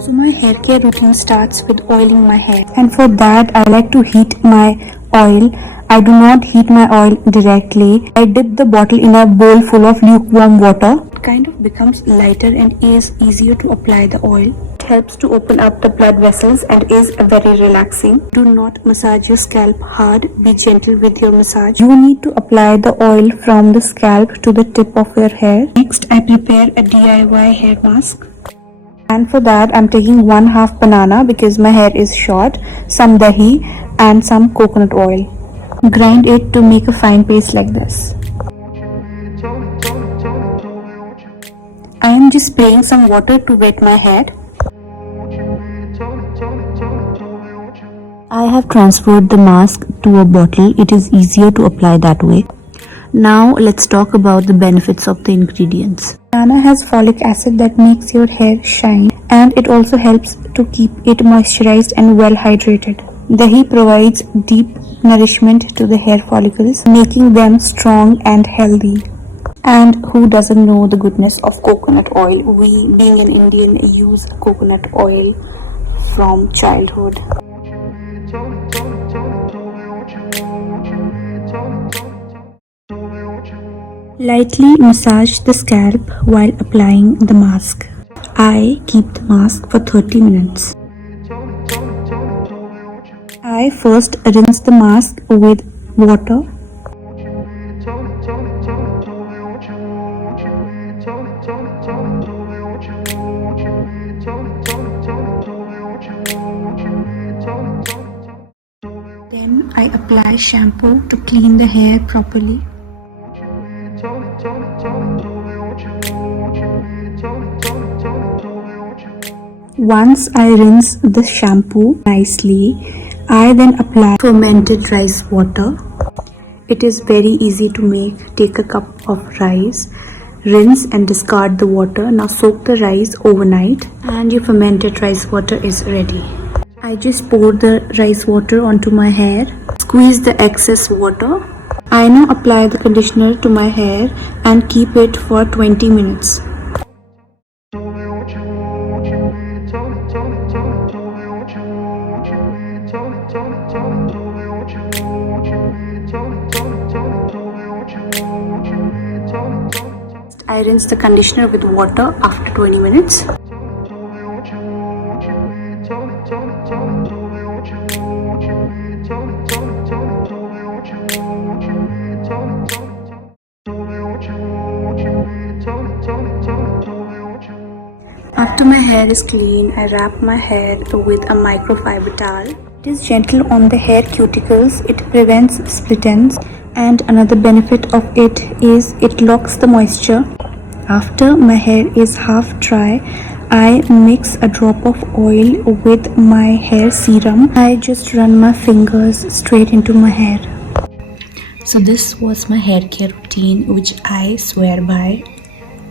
So my hair care routine starts with oiling my hair, and for that I like to heat my oil. I do not heat my oil directly. I dip the bottle in a bowl full of lukewarm water. It kind of becomes lighter and is easier to apply the oil. It helps to open up the blood vessels and is very relaxing. Do not massage your scalp hard. Be gentle with your massage. You need to apply the oil from the scalp to the tip of your hair. Next, I prepare a DIY hair mask. And for that I'm taking 1/2 banana because my hair is short, some dahi and some coconut oil. Grind it to make a fine paste like this. I am just spraying some water to wet my hair. I have transferred the mask to a bottle. It is easier to apply that way. Now let's talk about the benefits of the ingredients. Banana has folic acid that makes your hair shine, and it also helps to keep it moisturized and well hydrated. Dahi provides deep nourishment to the hair follicles, making them strong and healthy. And who doesn't know the goodness of coconut oil? We, being an Indian, use coconut oil from childhood. Lightly massage the scalp while applying the mask. I keep the mask for 30 minutes. I first rinse the mask with water. Then I apply shampoo to clean the hair properly. Once I rinse the shampoo nicely, I then apply fermented rice water. It is very easy to make. Take a cup of rice, rinse and discard the water. Now soak the rice overnight and your fermented rice water is ready. I just pour the rice water onto my hair, squeeze the excess water. I now apply the conditioner to my hair and keep it for 20 minutes. I rinse the conditioner with water after 20 minutes. After my hair is clean, I wrap my hair with a microfiber towel. It is gentle on the hair cuticles. It prevents split ends, and another benefit of it is it locks the moisture. After my hair is half dry, I mix a drop of oil with my hair serum. I just run my fingers straight into my hair. So this was my hair care routine, which I swear by.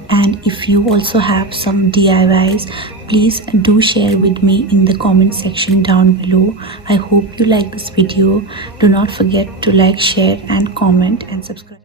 And if you also have some DIYs, please do share with me in the comment section down below. I hope you like this video. Do not forget to like, share and comment and subscribe.